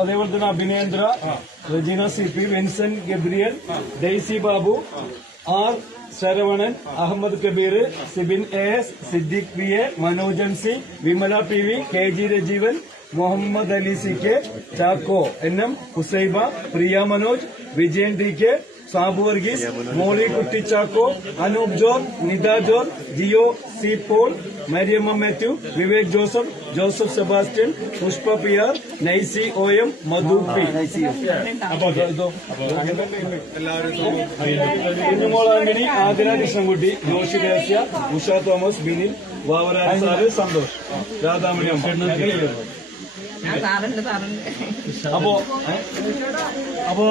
അതേപോലെ തന്നെ Abhinendra, Regina CP, Vincent Gabriel, Daisy Babu, R Saravanan, Ahammed Kabeer, Sibin AS, Siddique PA, Manojan C, Vimala PV, KG Rajeevan, Muhammad Ali CK, Chacko NM, Husaiba, Priya Manoj, Vijayan DK, Sabu Varghese, Molly kutty Chacko, Anoop John, Nitha John, Jio C Paul, Mariyamma Mathew, Vivek Joseph, Joseph Sebastian, Pushpa PR, Naisy OM, Madhu P. Kunjumol Antony, Athira Krishnankutty, Joshi Rahasya, Usha Thomas, Binil, Vavaraj sir, Santhosh, Radhamani അപ്പൊ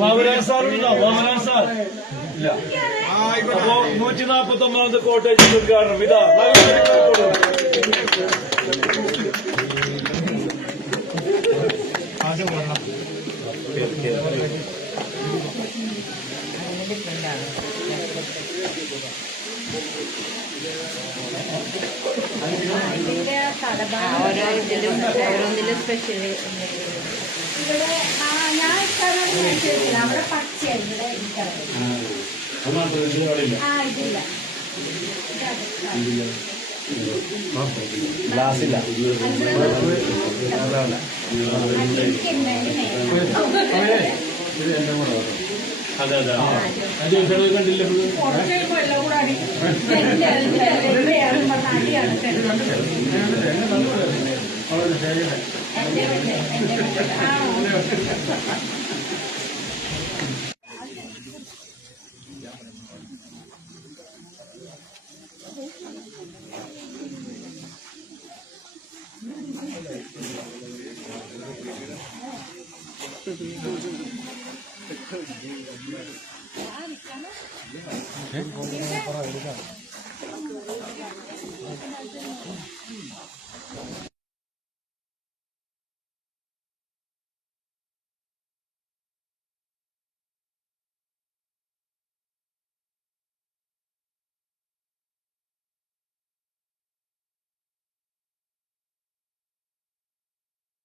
വാവരാജ് സാറുണ്ടോ? വാവരാജ് sir ഇല്ല. അപ്പോ 149 cottage ഉദ്ഘാടനം ഇതാ ഓരോന്നിലും special ഞാൻ അവിടെ പച്ചയായിരുന്നു ഇതില്ല ഗ്ലാസില്ല. അതെ കണ്ടില്ല.